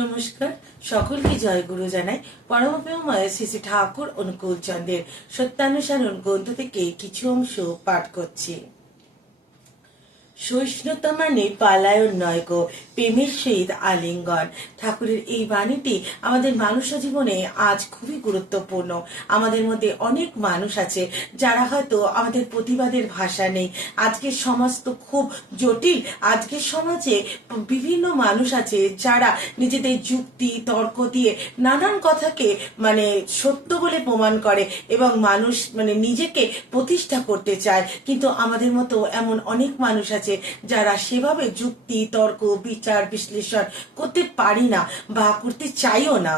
নমস্কার, সকলকে জয় গুরু জানাই। পরমপ্রেমময় শ্রী শ্রী ঠাকুর অনুকূল চন্দ্রের সত্যানুসারণ গ্রন্থ থেকে কিছু অংশ পাঠ করছি। সহিষ্ণুতা মানে পালায়ন নয় গো, প্রেমের সহিত আলিঙ্গন। ঠাকুরের এই বাণীটি আমাদের মানুষ জীবনে আজ খুবই গুরুত্বপূর্ণ। আমাদের মধ্যে অনেক মানুষ আছে যারা হয়তো আমাদের প্রতিবাদের ভাষা নেই। আজকের সমাজ তো খুব জটিল। আজকের সমাজে বিভিন্ন মানুষ আছে যারা নিজেদের যুক্তি তর্ক দিয়ে নানান কথাকে সত্য বলে প্রমাণ করে এবং মানুষ নিজেকে প্রতিষ্ঠা করতে চায়। কিন্তু আমাদের মতো এমন অনেক মানুষ আছে যারা সেভাবে যুক্তি তর্ক বিচার বিশ্লেষণ করতে পারি না বা করতে চাইও না।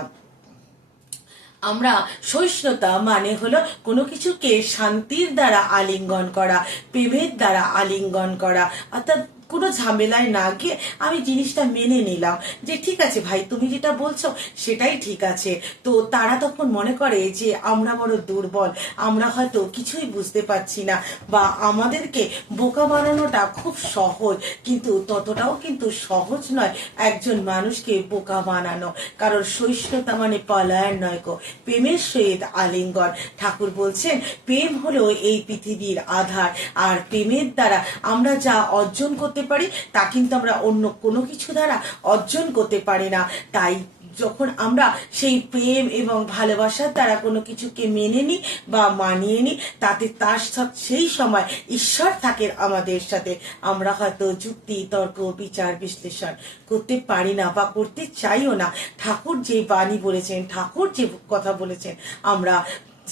আমরা সহিষ্ণুতা মানে হলো কোনো কিছুকে শান্তির দ্বারা আলিঙ্গন করা, প্রেমের দ্বারা আলিঙ্গন করা, অর্থাৎ কোনো ঝামেলায় না গিয়ে আমি জিনিসটা মেনে নিলাম যে ঠিক আছে ভাই, তুমি যেটা বলছো সেটাই ঠিক আছে। তো তারা তখন মনে করে যে আমরা বড় দুর্বল, আমরা হয়তো কিছুই বুঝতে পারছি না বা আমাদেরকে বোকা বানানোটা খুব সহজ। কিন্তু ততটাও কিন্তু সহজ নয় একজন মানুষকে বোকা বানানো। কারণ সহিষ্ণুতা মানে পলায়ন নয় গো, প্রেমের সহিত আলিঙ্গন। ঠাকুর বলছেন প্রেম হলো এই পৃথিবীর আধার, আর প্রেমের দ্বারা আমরা যা অর্জন করতে পারি তা কিন্তু আমরা অন্য কোনো কিছু দ্বারা অর্জন করতে পারি না। তাই যখন আমরা সেই প্রেম এবং ভালোবাসার দ্বারা কোনো কিছুকে মেনে নিই বা মানিয়ে নিই, তাতে তার সেই সময় ঈশ্বর থাকেন আমাদের সাথে। আমরা হয়তো যুক্তি তর্ক বিচার বিশ্লেষণ করতে পারি না বা করতে চাইও না। ঠাকুর যে বাণী বলেছেন, ঠাকুর যে কথা বলেছেন, আমরা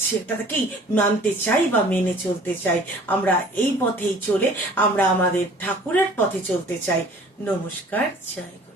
সেটাকেই মানতে চাই বা মেনে চলতে চাই। আমরা এই পথেই চলে আমরা আমাদের ঠাকুরের পথে চলতে চাই। নমস্কার, জয় গুরু।